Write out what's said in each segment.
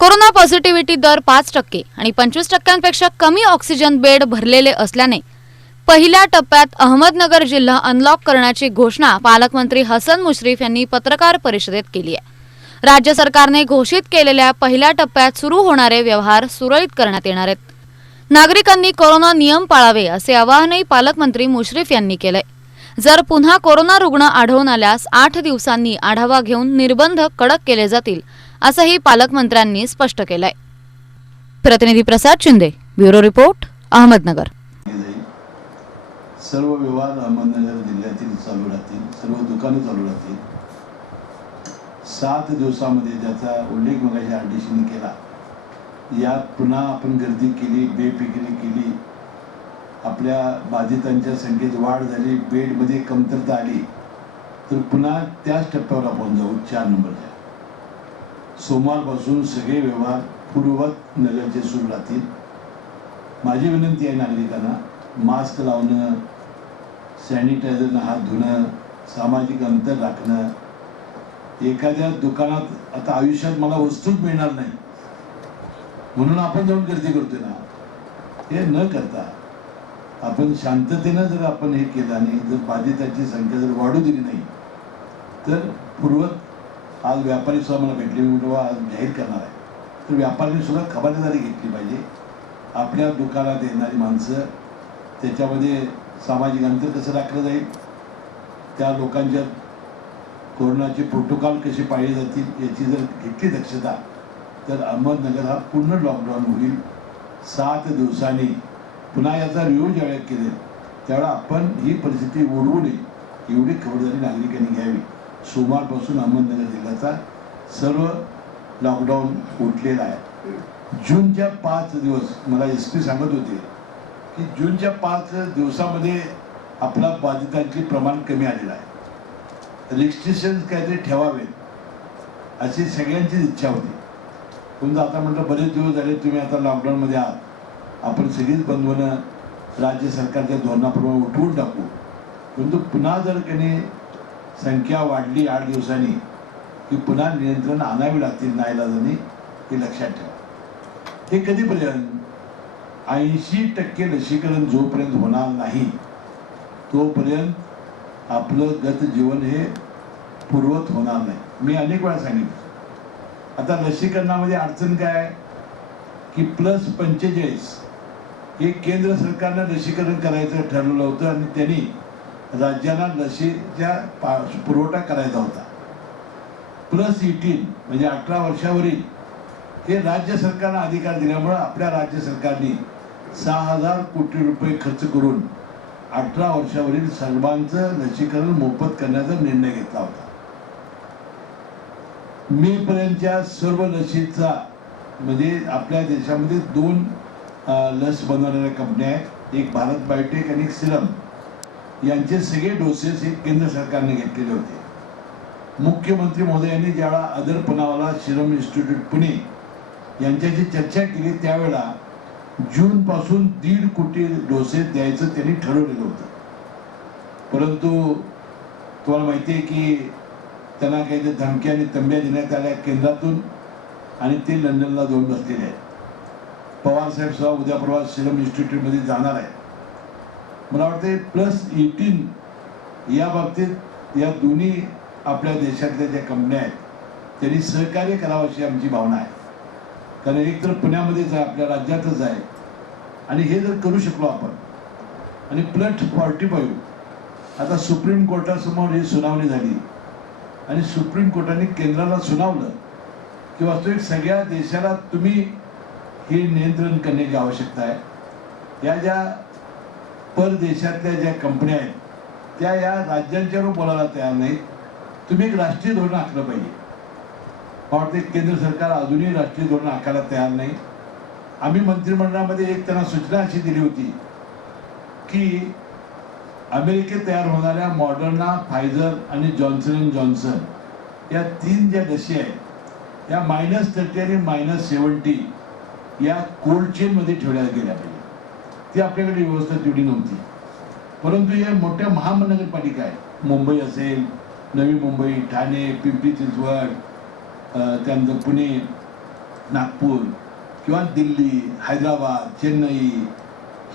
Corona positivity दर 5% आणि 25% कमी ऑक्सिजन बेड भरलेले असल्याने पहिल्या टप्प्यात अहमदनगर जिल्हा अनलॉक करण्याची घोषणा पालकमंत्री हसन मुश्रीफ यांनी पत्रकार परिषदेत केली आहे। राज्य सरकारने घोषित केलेल्या पहिल्या टप्प्यात सुरू होणारे व्यवहार सुरळीत करण्यात येणार आहेत। नागरिकांनी कोरोना नियम पाळावे असे आवाहनही पालकमंत्री मुश्रीफ यांनी केले। जर पुन्हा कोरोना रुग्ण आढळून आल्यास 8 दिवसांनी आढावा घेऊन निर्बंध कडक केले जातील असंही पालकमंत्र्यांनी स्पष्ट केलंय। प्रतिनिधी प्रसाद शिंदे, ब्युरो रिपोर्ट, अहमदनगर। सर्व व्यवहार अहमदनगर जिल्ह्यातील चालू राहतील, सर्व दुकाने चालू राहतील। 7 दिवसामध्ये ज्याचा उल्लेख मगाशी आरडीसीने केला, यात पुन्हा आपण गर्दी केली, बेफिकिरी केली, आपल्या बाधितांच्या संख्येत वाढ झाली, बेडमध्ये कमतरता आली, तर पुन्हा त्याच टप्प्यावर आपण जाऊ 4 नंबरच्या। सोमवारपासून सगळे व्यवहार पूर्ववत नगरचे सुरू राहतील। माझी विनंती आहे नागरिकांना, मास्क लावणं, सॅनिटायझरनं हात धुणं, सामाजिक अंतर राखणं। एखाद्या दुकानात आता आयुष्यात मला वस्तूच मिळणार नाही म्हणून आपण जाऊन गर्दी करतोय ना, हे न करता आपण शांततेनं जर आपण हे केलं आणि जर बाधितांची संख्या जर वाढू दिली नाही तर पूर्वत आज व्यापारी सुद्धा मला भेटले, मी म्हटलं आज जाहीर करणार आहे, तर व्यापाऱ्यांनी सुद्धा खबरदारी घेतली पाहिजे। आपल्या दुकानात येणारी माणसं त्याच्यामध्ये सामाजिक अंतर कसं राखलं जाईल, त्या लोकांच्या कोरोनाचे प्रोटोकॉल कसे पाळले जातील याची जर घेतली दक्षता तर अहमदनगर हा पूर्ण लॉकडाऊन होईल। 7 दिवसांनी पुन्हा याचा रिव्ह्यू ज्यावेळेस केले त्यावेळेला आपण ही परिस्थिती ओढवू नये एवढी खबरदारी नागरिकांनी घ्यावी। सोमवारपासून अहमदनगर जिल्ह्याचा सर्व लॉकडाऊन उठलेला आहे। जूनच्या 5 दिवस मला SP सांगत होते की जूनच्या 5 दिवसामध्ये आपला बाधितांचे प्रमाण कमी आलेलं आहे। रिस्ट्रिक्शन्स काहीतरी ठेवावेत अशी सगळ्यांचीच इच्छा होती, पण आता म्हटलं बरेच दिवस झाले तुम्ही आता लॉकडाऊनमध्ये आहात, आपण सगळीच बंधनं राज्य सरकारच्या धोरणाप्रमाणे उठवून टाकू, परंतु पुन्हा जर काही संख्या वाढली 8 दिवसांनी की पुन्हा नियंत्रण आणावी लागतील नाईलाजाने, हे लक्षात ठेवा। हे कधीपर्यंत 80% लसीकरण जोपर्यंत होणार नाही तोपर्यंत आपलं गत जीवन हे पूर्वत होणार नाही। मी अनेक वेळा सांगितलं, आता लसीकरणामध्ये अडचण काय की +45 हे केंद्र सरकारनं लसीकरण करायचं ठरवलं होतं आणि त्यांनी राज्यांना लसीचा पुरवठा करायचा होता। +18 म्हणजे 18 वर्षावरील हे राज्य सरकारला अधिकार दिल्यामुळे आपल्या राज्य सरकारने 6000 कोटी रुपये खर्च करून 18 वर्षावरील सर्वांचं लसीकरण मोफत करण्याचा निर्णय घेतला होता। मे पर्यंतच्या सर्व लसीचा म्हणजे आपल्या देशामध्ये 2 लस बनवणाऱ्या कंपन्या आहेत, एक भारत बायोटेक आणि एक सिरम, यांचे सगळे डोसेस हे केंद्र सरकारने घेतलेले होते। मुख्यमंत्री महोदयांनी ज्यावेळा आदरपणावाला सिरम इन्स्टिट्यूट पुणे यांच्याशी चर्चा केली त्यावेळेला जून पासून 1.5 कोटी डोसेस द्यायचं त्यांनी ठरवलेलं होतं, परंतु तुम्हाला माहिती आहे की त्यांना काही धमक्या आणि तंब्या देण्यात आल्या केंद्रातून आणि ते लंडनला जाऊन बसलेले आहेत। पवार साहेब सुद्धा उद्या परवा सिरम इन्स्टिट्यूटमध्ये जाणार आहे। मला वाटते +18 या बाबतीत या दोन्ही आपल्या देशातल्या ज्या कंपन्या आहेत त्यांनी सहकार्य करावं अशी आमची भावना आहे, कारण एक तर पुण्यामध्येच आहे, आपल्या राज्यातच आहे, आणि हे जर करू शकलो आपण आणि +45 आता सुप्रीम कोर्टासमोर ही सुनावणी झाली आणि सुप्रीम कोर्टाने केंद्राला सुनावलं की वास्तविक सगळ्या देशाला तुम्ही हे नियंत्रण करण्याची आवश्यकता आहे। या ज्या परदेशातल्या ज्या कंपन्या आहेत त्या या राज्यांच्यावर बोलायला तयार नाहीत, तुम्ही एक राष्ट्रीय धोरण आखलं पाहिजे। मला वाटते केंद्र सरकार अजूनही राष्ट्रीय धोरण आखायला तयार नाही। आम्ही मंत्रिमंडळामध्ये एक त्यांना सूचना अशी दिली होती की अमेरिकेत तयार होणाऱ्या मॉडर्ना, फायझर आणि जॉन्सन & जॉन्सन या 3 ज्या लसी आहेत या -30 आणि -70 या कोल्ड चेनमध्ये ठेवल्या गेल्या पाहिजे। ती आपल्याकडे व्यवस्था तेवढी नव्हती, परंतु या मोठ्या महानगरपालिका आहेत, मुंबई असेल, नवी मुंबई, ठाणे, पिंपरी चिंचवड, त्यानंतर पुणे, नागपूर किंवा दिल्ली, हैदराबाद, चेन्नई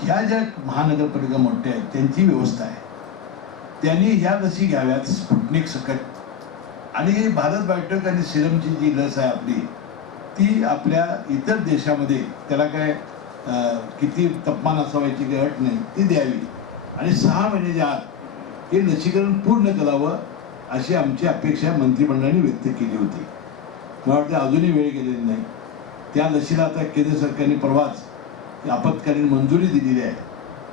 ह्या ज्या महानगरपालिका मोठ्या आहेत त्यांची व्यवस्था आहे. त्यांनी ह्या लसी घ्याव्यात स्पुटनिक सकट. आणि भारत बायोटेक आणि सिरमची जी लस आहे आपली, ती आपल्या इतर देशामध्ये त्याला काय किती तापमान असावं याची काही अट नाही, ती द्यावी आणि 6 महिन्याच्या आत हे लसीकरण पूर्ण करावं अशी आमची अपेक्षा मंत्रिमंडळाने व्यक्त केली होती. मला वाटतं अजूनही वेळ गेलेली नाही. त्या लसीला आता केंद्र सरकारने परवाच आपत्कालीन मंजुरी दिलेली आहे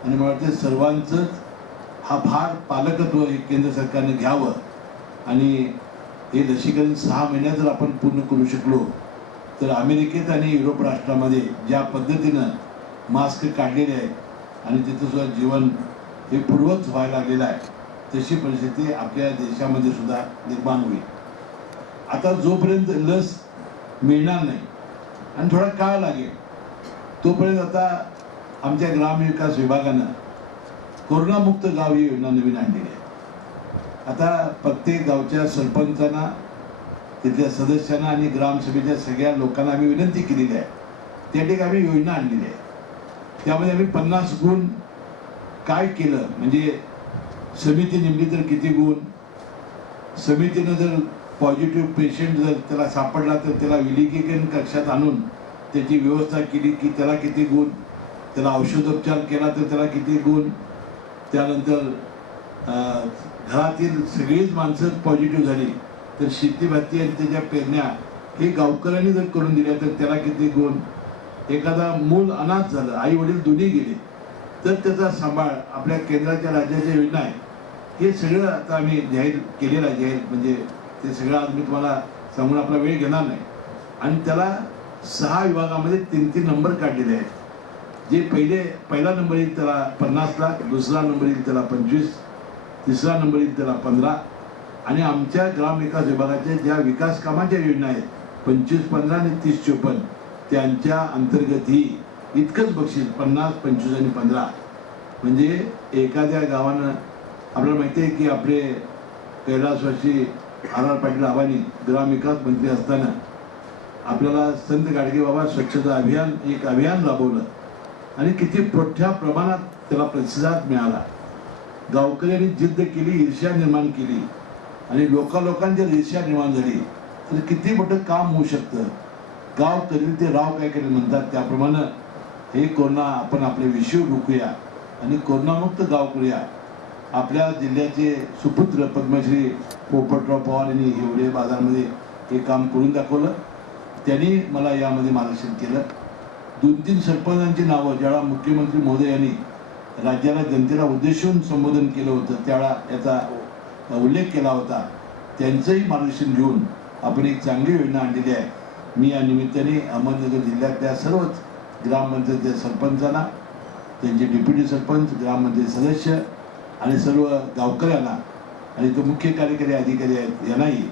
आणि मला वाटतं सर्वांचंच हा भार पालकत्व हे केंद्र सरकारने घ्यावं आणि हे लसीकरण 6 महिन्यात जर आपण पूर्ण करू शकलो तर अमेरिकेत आणि युरोप राष्ट्रामध्ये ज्या पद्धतीनं मास्क काढलेले आहेत आणि तिथं सुद्धा जीवन हे पूर्वच व्हायला लागलेलं आहे, तशी परिस्थिती आपल्या देशामध्ये सुद्धा निर्माण होईल. आता जोपर्यंत लस मिळणार नाही आणि थोडा काळ लागेल तोपर्यंत आता आमच्या ग्रामविकास विभागानं कोरोनामुक्त गाव ही योजना नवीन आणलेली आहे. आता प्रत्येक गावच्या सरपंचांना, तिथल्या सदस्यांना आणि ग्रामसभेच्या सगळ्या लोकांना आम्ही विनंती केलेली आहे. त्या ठिकाणी आम्ही योजना आणलेली आहे. त्यामध्ये आम्ही 50 गुण काय केलं, म्हणजे समिती नेमली तर किती गुण, समितीनं जर पॉझिटिव्ह पेशंट जर त्याला सापडला तर त्याला विलगीकरण कक्षात आणून त्याची व्यवस्था केली की त्याला किती गुण, त्याला औषधोपचार केला तर त्याला किती गुण, त्यानंतर घरातील सगळीच माणसं पॉझिटिव्ह झाली तर शेतीभाती आणि त्याच्या पेरण्या हे गावकऱ्यांनी जर करून दिल्या तर त्याला किती गुण, एखादा मूल अनाथ झालं, आई वडील दोन्ही गेले तर त्याचा सांभाळ आपल्या केंद्राच्या राज्याच्या योजना आहे. हे सगळं आता आम्ही जाहीर केलेलं आहे. जाहीर म्हणजे ते सगळं आज मी तुम्हाला सांगून आपला वेळ घेणार नाही. आणि त्याला 6 विभागामध्ये 3-3 नंबर काढलेले आहेत. जे पहिला नंबर येईल त्याला 50 लाख, दुसरा नंबर येईल त्याला 25, तिसरा नंबर येईल त्याला 15 आणि आमच्या ग्रामविकास विभागाच्या ज्या विकास कामाच्या योजना आहेत 25-15 आणि 30-54 त्यांच्या अंतर्गत ही इतकंच बक्षीस 50, 25 आणि 15. म्हणजे एखाद्या गावानं, आपल्याला माहिती आहे की आपले कैलासवासी आर पाटील आबांनी ग्रामविकास मंत्री असताना आपल्याला संत गाडगे बाबा स्वच्छता अभियान एक अभियान राबवलं आणि किती मोठ्या प्रमाणात त्याला प्रतिसाद मिळाला. गावकऱ्यांनी जिद्द केली, ईर्ष्या निर्माण केली आणि लोकांच्या ईर्ष्या निर्माण झाली तर किती मोठं काम होऊ शकतं. गाव करील ते राव काय करेल म्हणतात, त्याप्रमाणे हे कोरोना आपण आपले विषय रोखूया आणि कोरोनामुक्त गाव करूया. आपल्या जिल्ह्याचे सुपुत्र पद्मश्री पोपटराव पवार यांनी हिवरे बाजारमध्ये हे काम करून दाखवलं. त्यांनी मला यामध्ये मार्गदर्शन केलं. 2-3 सरपंचांची नावं ज्यावेळा मुख्यमंत्री महोदय यांनी राज्याला जनतेला उद्देशून संबोधन केलं होतं त्यावेळा याचा उल्लेख केला होता. त्यांचंही मार्गदर्शन घेऊन आपण एक चांगली योजना आणलेली आहे. मी या निमित्ताने अहमदनगर जिल्ह्यातल्या सर्वच ग्रामपंचायतच्या सरपंचांना, त्यांचे डेप्युटी सरपंच, ग्रामपंचायत सदस्य आणि सर्व गावकऱ्यांना आणि तो मुख्य कार्यकारी अधिकारी आहेत यांनाही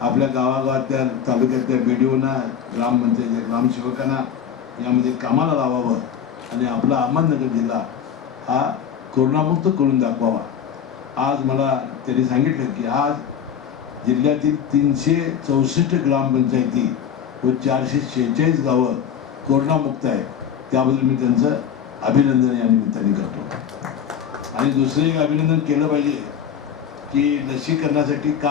आपल्या गावागावातल्या तालुक्यातल्या BDOना, ग्रामपंचायतच्या ग्रामसेवकांना यामध्ये कामाला लावावं आणि आपला अहमदनगर जिल्हा हा कोरोनामुक्त करून दाखवावा. आज मला त्यांनी सांगितलं की आज जिल्ह्यातील 364 ग्रामपंचायती व 446 गावं कोरोनामुक्त आहेत. त्याबद्दल मी त्यांचं अभिनंदन या निमित्ताने करतो. आणि दुसरं एक अभिनंदन केलं पाहिजे की लसीकरणासाठी